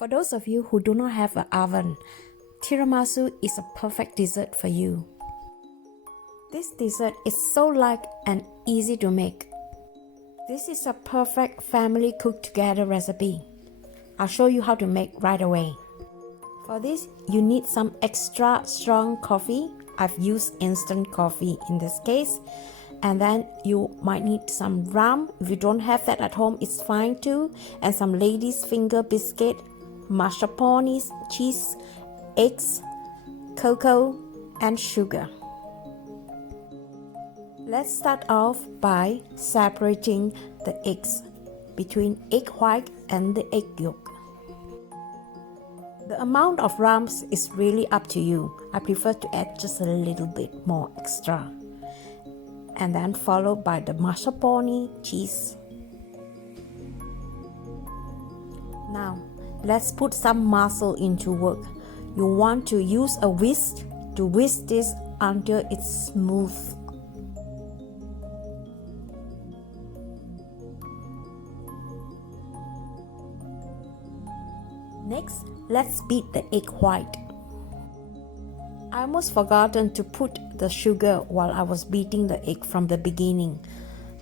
For those of you who do not have an oven, tiramisu is a perfect dessert for you. This dessert is so light and easy to make. This is a perfect family cook together recipe. I'll show you how to make right away. For this, you need some extra strong coffee. I've used instant coffee in this case. And then you might need some rum. If you don't have that at home, it's fine too. And some lady's finger biscuit, mascarpone, cheese, eggs, cocoa, and sugar. Let's start off by separating the eggs between egg white and the egg yolk. The amount of rums is really up to you. I prefer to add just a little bit more extra. And then followed by the mascarpone cheese. Now, let's put some muscle into work. You want to use a whisk to whisk this until it's smooth. Next, let's beat the egg white. I almost forgotten to put the sugar while I was beating the egg from the beginning,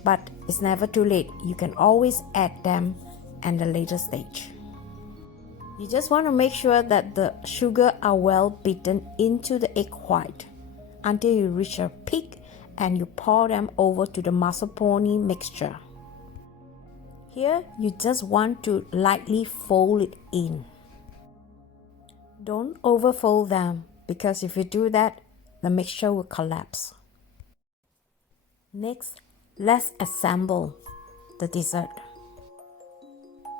but it's never too late. You can always add them at a later stage. You just want to make sure that the sugar are well beaten into the egg white until you reach a peak, and you pour them over to the mascarpone mixture. Here, you just want to lightly fold it in. Don't overfold them, because if you do that, the mixture will collapse. Next, let's assemble the dessert.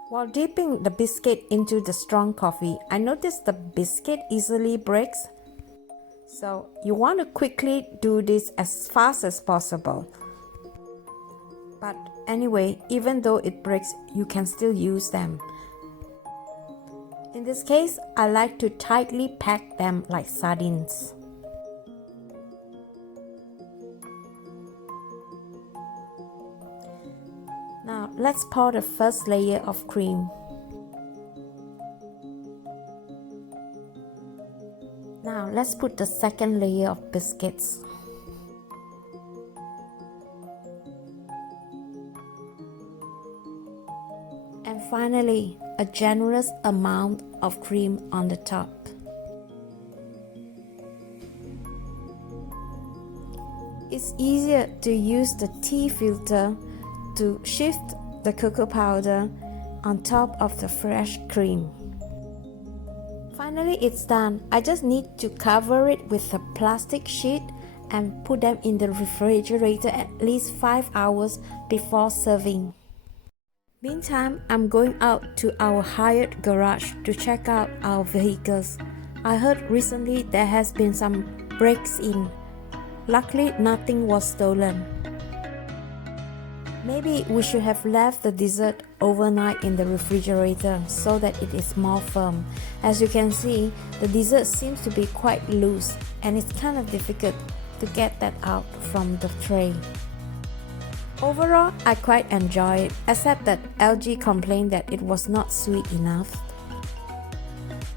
While dipping the biscuit into the strong coffee, I noticed the biscuit easily breaks. So you want to quickly do this as fast as possible. But anyway, even though it breaks, you can still use them. In this case, I like to tightly pack them like sardines. Now, let's pour the first layer of cream. Now, let's put the second layer of biscuits. And finally, a generous amount of cream on the top. It's easier to use the tea filter to shift the cocoa powder on top of the fresh cream. Finally, it's done. I just need to cover it with a plastic sheet and put them in the refrigerator at least 5 hours before serving. Meantime, I'm going out to our hired garage to check out our vehicles. I heard recently there has been some breaks-in. Luckily, nothing was stolen. Maybe we should have left the dessert overnight in the refrigerator so that it is more firm. As you can see, the dessert seems to be quite loose, and it's kind of difficult to get that out from the tray. Overall, I quite enjoy it, except that LG complained that it was not sweet enough.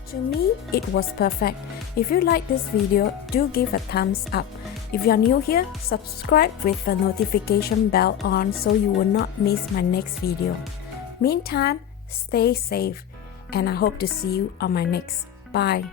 To me, it was perfect. If you like this video, do give a thumbs up. If you are new here, subscribe with the notification bell on so you will not miss my next video. Meantime, stay safe, and I hope to see you on my next. Bye.